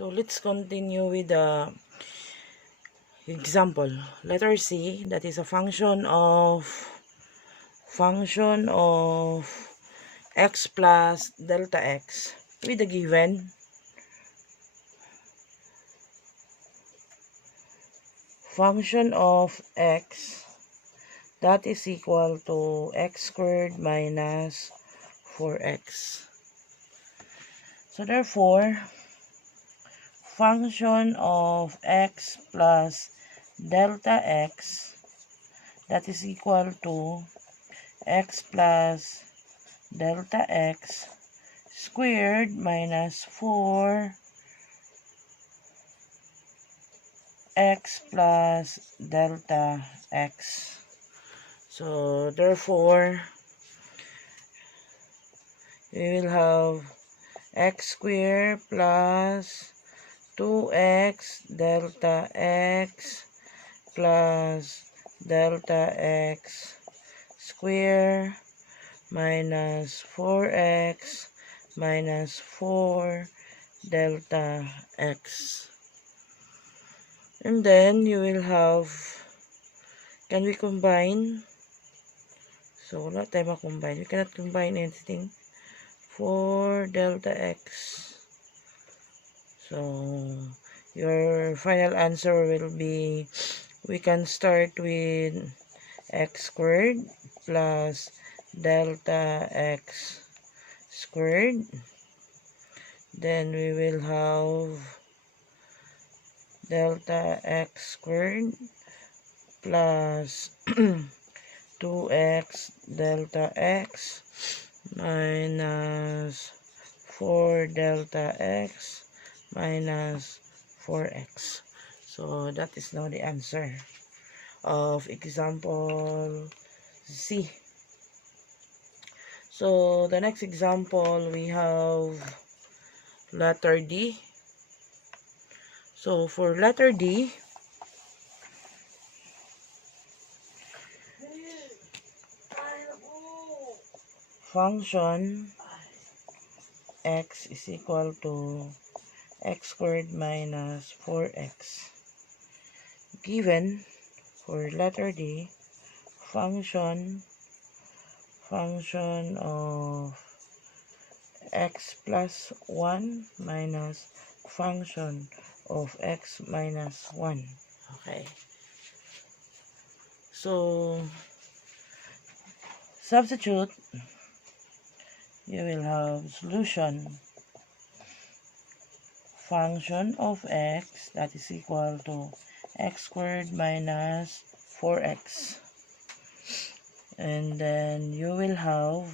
So let's continue with the example. Letter C, that is a function of x plus delta x with the given function of x that is equal to x squared minus 4x. So therefore, function of x plus delta x that is equal to x plus delta x squared minus 4x plus delta x. So therefore, we will have x squared plus 2x delta x plus delta x square minus 4x minus 4 delta x. And then you will have, can we combine? So wala tayo ma-combine. We cannot combine anything. 4 delta x. So your final answer will be, we can start with x squared plus delta x squared. Then we will have delta x squared plus 2x delta x minus 4 delta x minus 4x. So that is now the answer of example C. So the next example, we have letter D. So for letter D, function x is equal to x squared minus 4x. Given for letter D, function of x plus 1 minus function of x minus 1. Okay. So substitute, you will have solution function of x that is equal to x squared minus 4x. And then you will have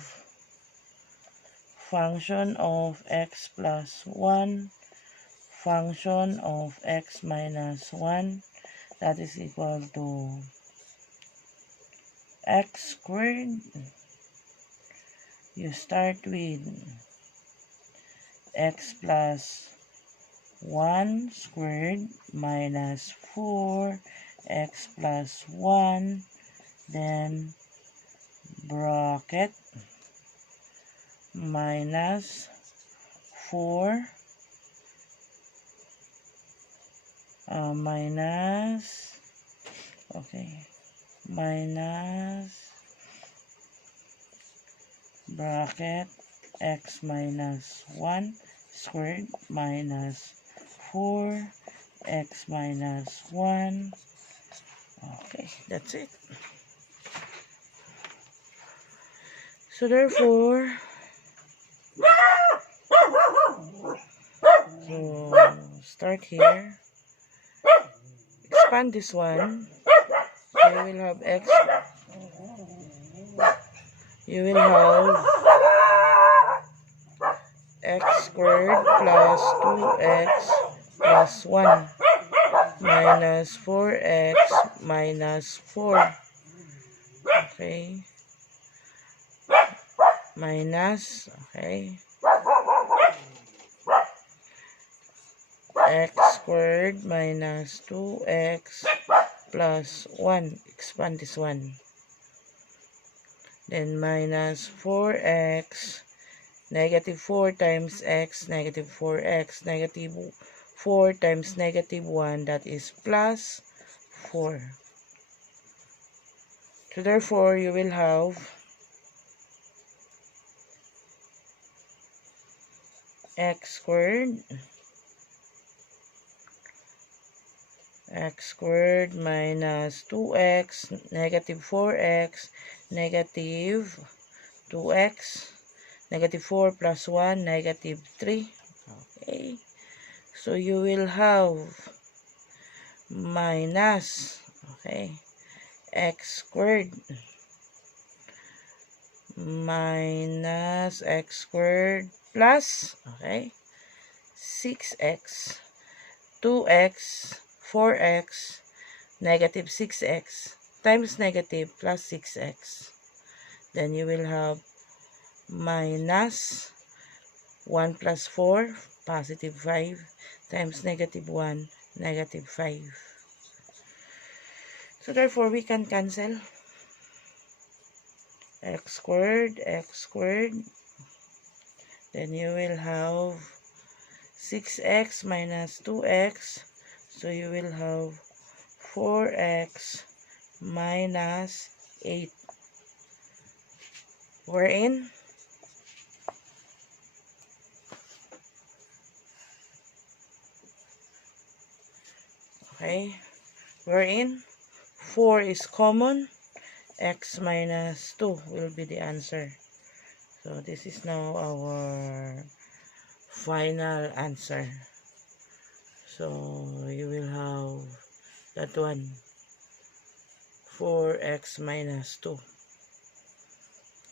function of x plus 1, function of x minus 1 that is equal to x squared. You start with x plus 1 squared minus 4x plus 1, then bracket minus 4 minus bracket x minus 1 squared minus 4x minus 1. Okay, that's it. So therefore, so start here, expand this one, so you will have x, you will have x squared plus 2x plus 1 minus 4x minus 4. Okay. Minus, okay, x squared minus 2x plus 1. Expand this one. Then minus 4x, negative 4 times x, negative 4x, negative 4 times negative 1, that is plus 4. So therefore, you will have x squared minus 2x, negative 4x, negative 2x, negative 4 plus 1, negative 3. Okay. So you will have minus, okay, x squared minus x squared plus, okay, 6x, 2x, 4x, negative 6x times negative plus 6x. Then you will have minus 1 plus 4, positive 5, times negative 1, negative 5. So therefore, we can cancel x squared, then you will have 6x minus 2x, so you will have 4x minus 8, wherein okay, wherein 4 is common, x minus 2 will be the answer. So this is now our final answer. So you will have that one, 4x minus 2.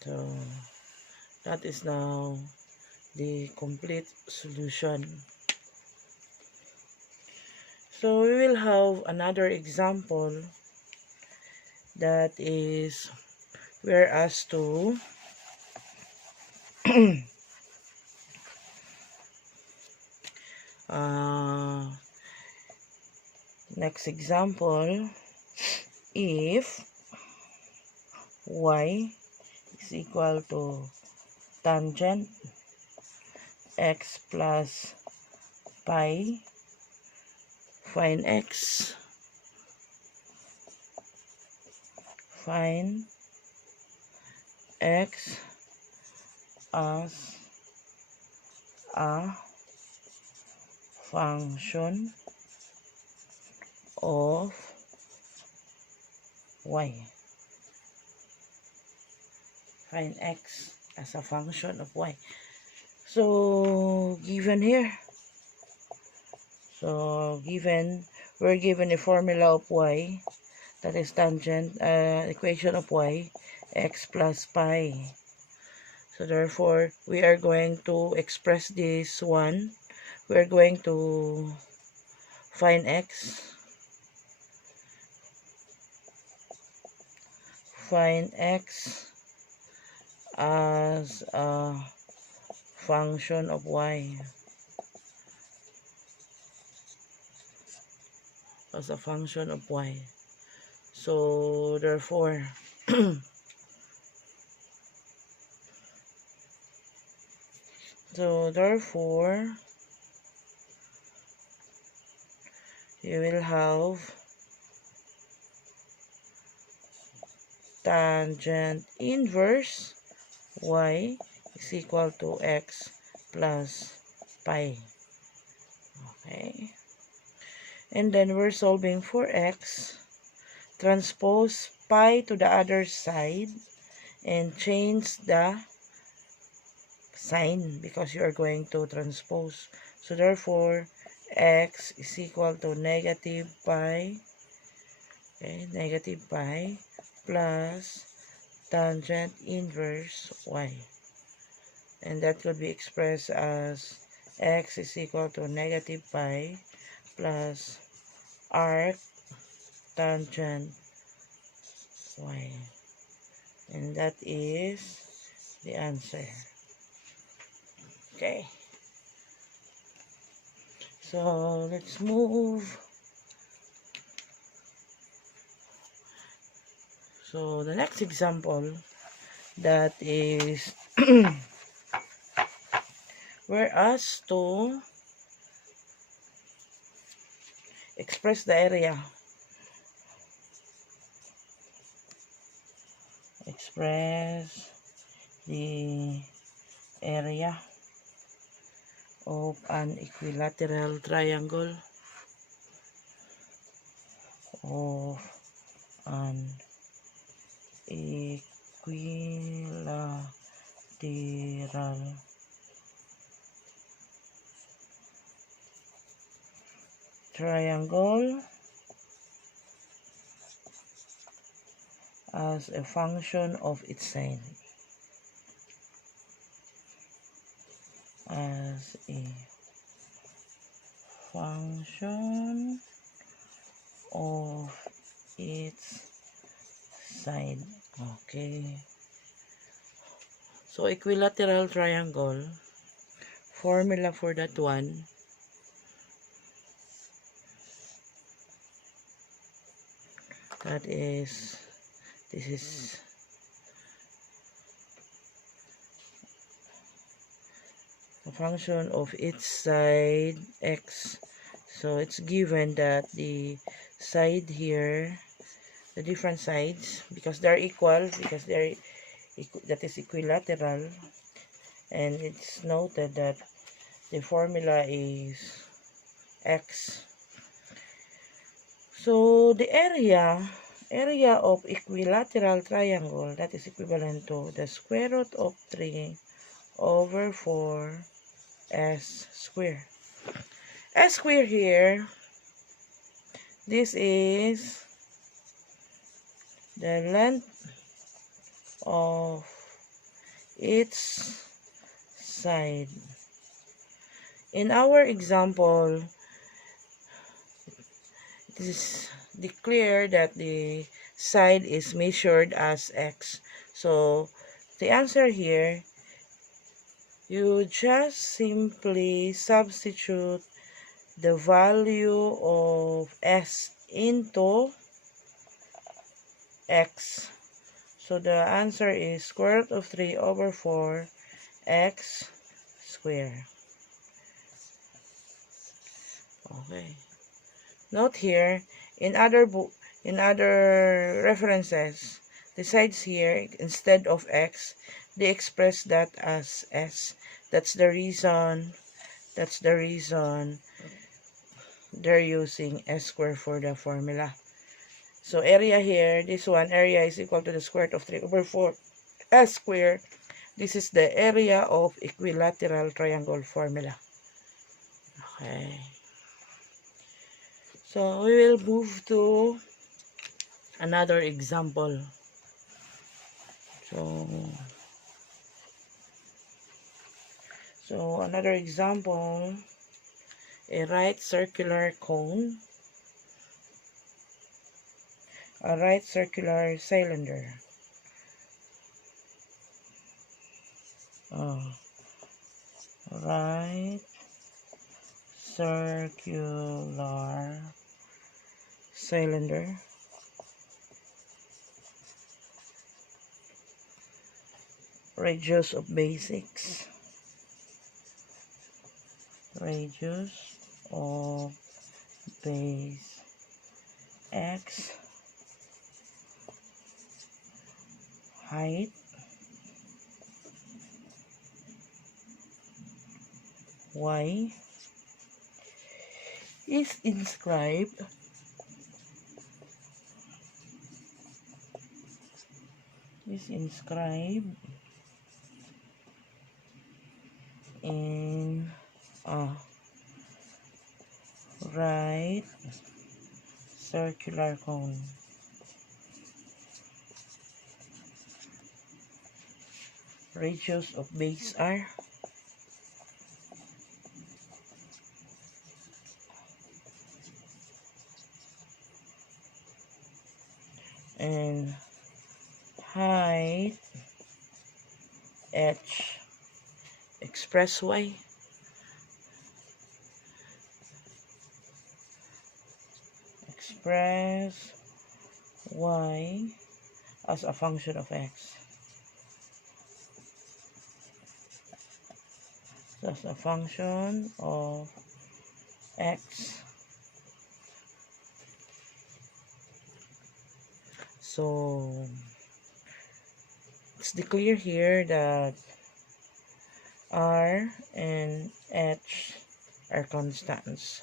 So that is now the complete solution. So we will have another example, that is we're asked to next example, if y is equal to tangent x plus pi, find x, find x as a function of y. Find x as a function of y. So given here, so we're given a formula of y, that is tangent, equation of y, x plus pi. So therefore, we are going to express this one. We are going to find x. Find x as a function of y. As a function of y. So therefore, you will have tangent inverse y is equal to x plus pi. Okay. And then we're solving for x. Transpose pi to the other side and change the sign because you are going to transpose. So therefore, x is equal to negative pi, okay, negative pi plus tangent inverse y. And that could be expressed as x is equal to negative pi plus arc tangent y. And that is the answer. Okay. So let's move. So the next example, that is we're asked to express the area. Express the area of an equilateral triangle. Of an equilateral triangle as a function of its side. As a function of its side. Okay. So, equilateral triangle, formula for that one, that is, this is a function of its side x. So, it's given that the side here, the different sides, because they're equal, because that is equilateral, and it's noted that the formula is x. So the area of equilateral triangle, that is equivalent to the square root of 3 over 4 s square. S square here, this is the length of its side. In our example, it is declared that the side is measured as x. So, the answer here, you just simply substitute the value of s into x. So, the answer is square root of 3 over 4 x squared. Okay. Note here, in other references, the sides here, instead of x, they express that as s. That's the reason they're using s squared for the formula. So area here, this one, area is equal to the square root of 3 over 4 s squared. This is the area of equilateral triangle formula. Okay. So we will move to another example. So another example, a right circular cone, a right circular cylinder. Right circular cylinder. Radius of base x. Radius of base x. Height y is inscribed in a right circular cone. Radius of base r. And height h. Express y. Express y as a function of x. As a function of x. So let's declare here that R and H are constants.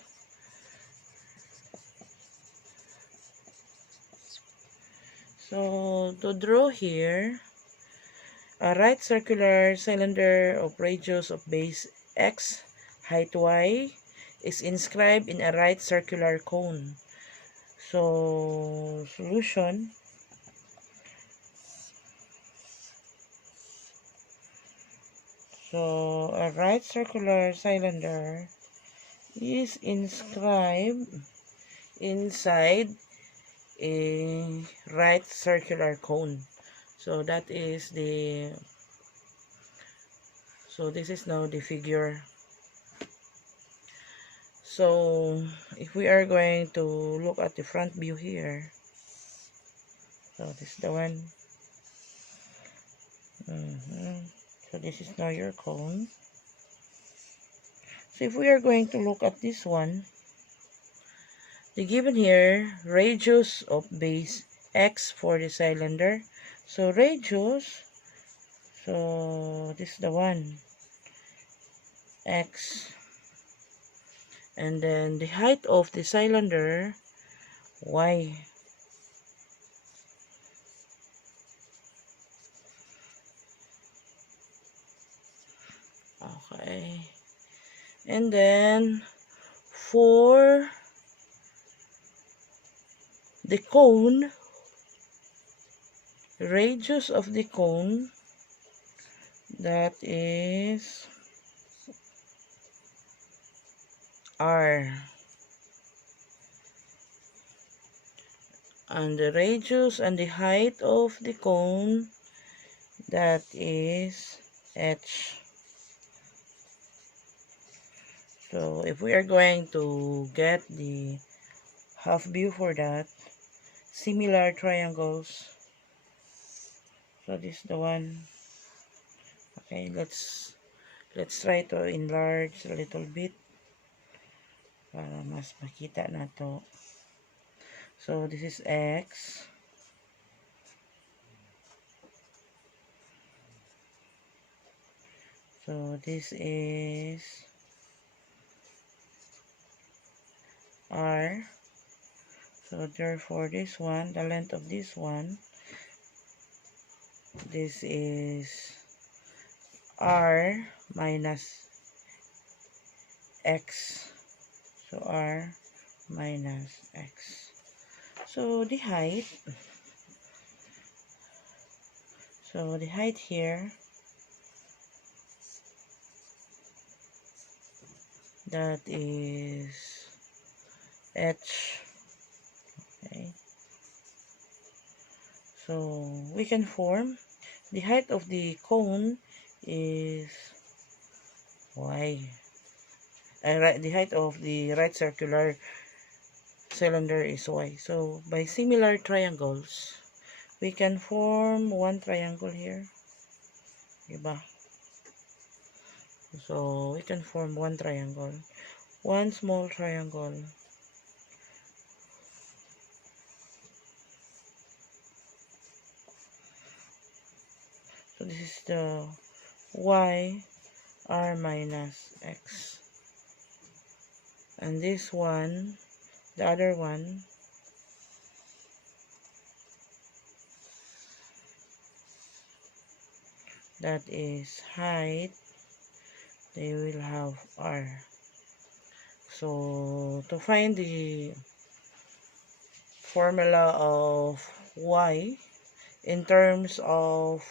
So to draw here, a right circular cylinder of radius of base x, height y, is inscribed in a right circular cone. So solution. So a right circular cylinder is inscribed inside a right circular cone. So that is the, so this is now the figure. So if we are going to look at the front view here, so this is the one. So this is now your cone. So if we are going to look at this one, the given here, radius of base x for the cylinder. So radius, so this is the one, x. And then the height of the cylinder, y. Okay. And then for the cone, radius of the cone, that is r. And the radius and the height of the cone, that is h. So if we are going to get the half view for that, similar triangles. So this is the one. Okay, let's try to enlarge a little bit para mas makita na to. So this is x. So this is r. So therefore this one, the length of this one, this is r minus x. So r minus x. So the height, here, that is h. Okay. So we can form the height of the cone is y. The height of the right circular cylinder is y. So by similar triangles, we can form one triangle here. Diba? So we can form one triangle. One small triangle. So this is the y, r minus x. And this one, the other one, that is height, they will have r. So to find the formula of y in terms of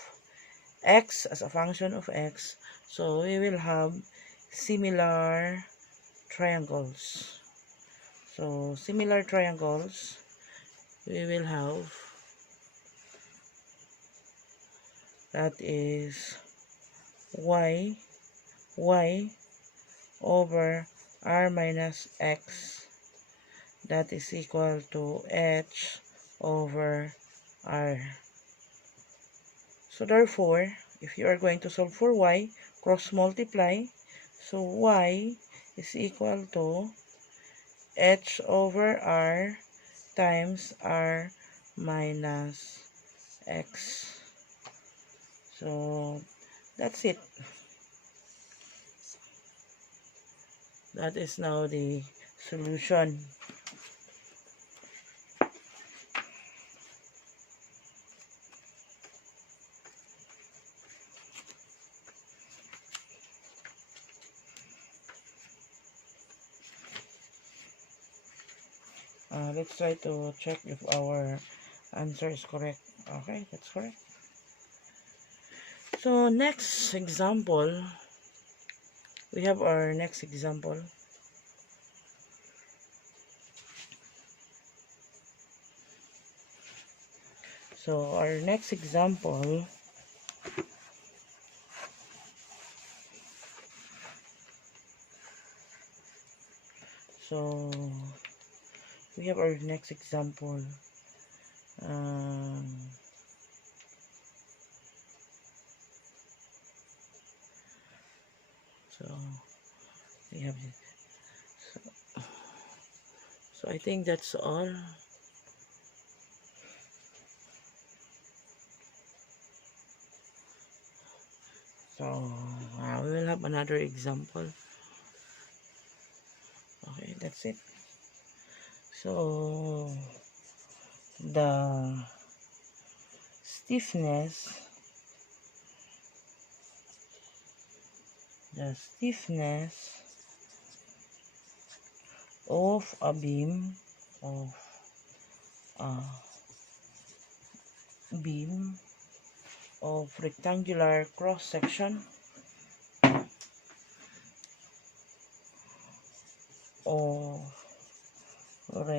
x as a function of x, so we will have similar triangles. So similar triangles, we will have, that is y over r minus x, that is equal to h over r. So therefore, if you are going to solve for y, cross multiply, so y is equal to h over r times r minus x. So that's it. That is now the solution. Let's try to check if our answer is correct. Okay, that's correct. So next example, we have our next example. So our next example, so we have our next example. So we have this. So I think that's all. So we will have another example. Okay, that's it. So the stiffness of a beam of rectangular cross section of rectangular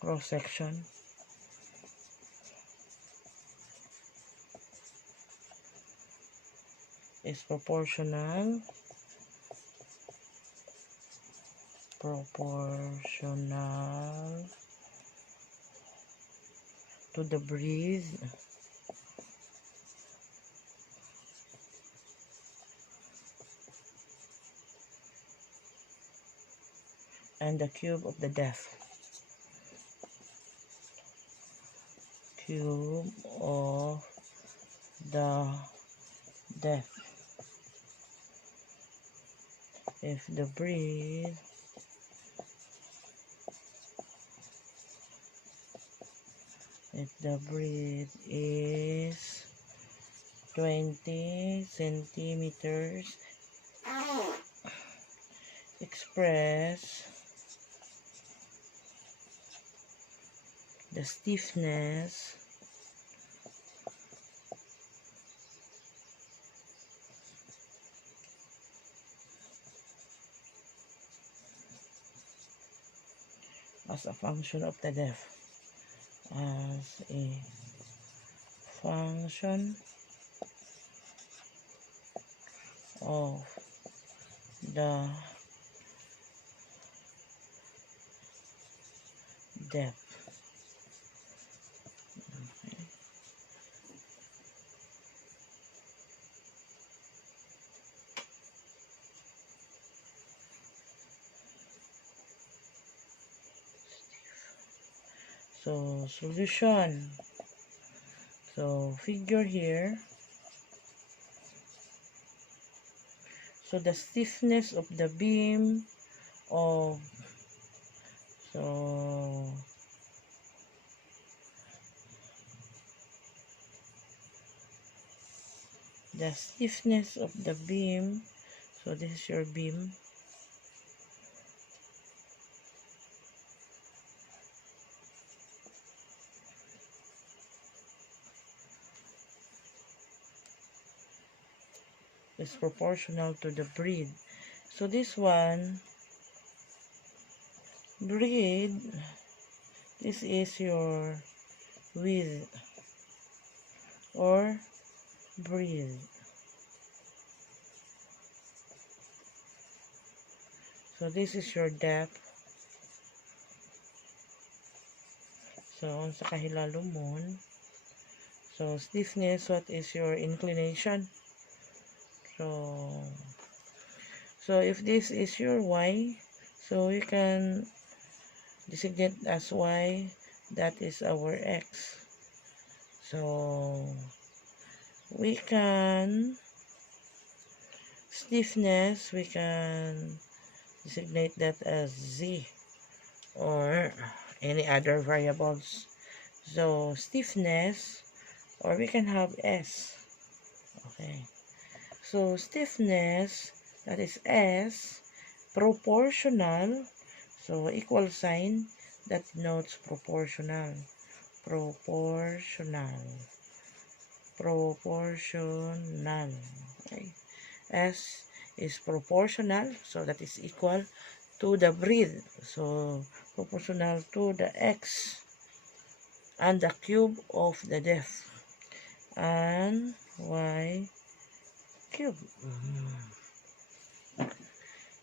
cross section is proportional to the breadth and the cube of the depth. Cube of the depth. If the breadth is 20 centimeters, express the stiffness as a function of the depth. As a function of the depth. Okay. So solution. So figure here. So the stiffness of the beam of the stiffness of the beam, so this is your beam, is proportional to the breadth. So this one, breadth, this is your width or breadth. So this is your depth. So sa kahilalumon, so stiffness, what is your inclination? So if this is your y, So we can designate as y, that is our x. So we can stiffness, we can designate that as z or any other variables. So stiffness, or we can have s. Okay. So stiffness, that is s, proportional. So equal sign, that denotes proportional. Proportional. Proportional. Okay. S is proportional, so that is equal to the breadth. So proportional to the x and the cube of the depth and y cube.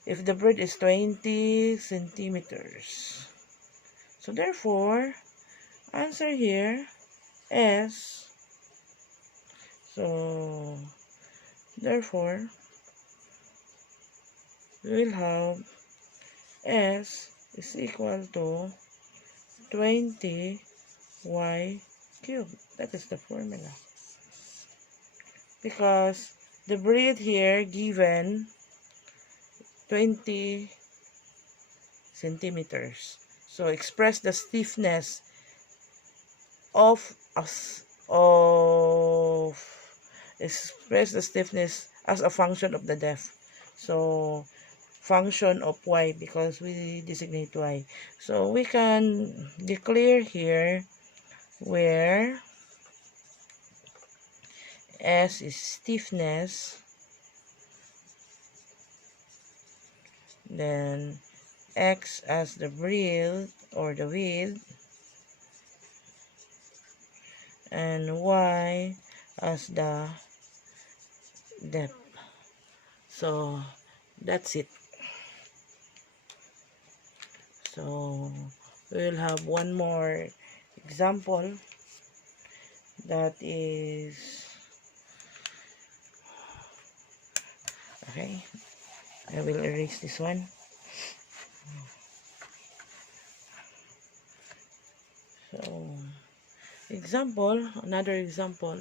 If the breadth is 20 centimeters. So therefore, answer here is, so therefore, we will have S is equal to 20 y cubed. That is the formula. Because the breadth here given 20 centimeters. So express the stiffness of express the stiffness as a function of the depth. So function of y, because we designate y. So we can declare here where S is stiffness, then X as the breadth or the width, and Y as the depth. So that's it. So we will have one more example, that is, okay, I will erase this one. So example, another example,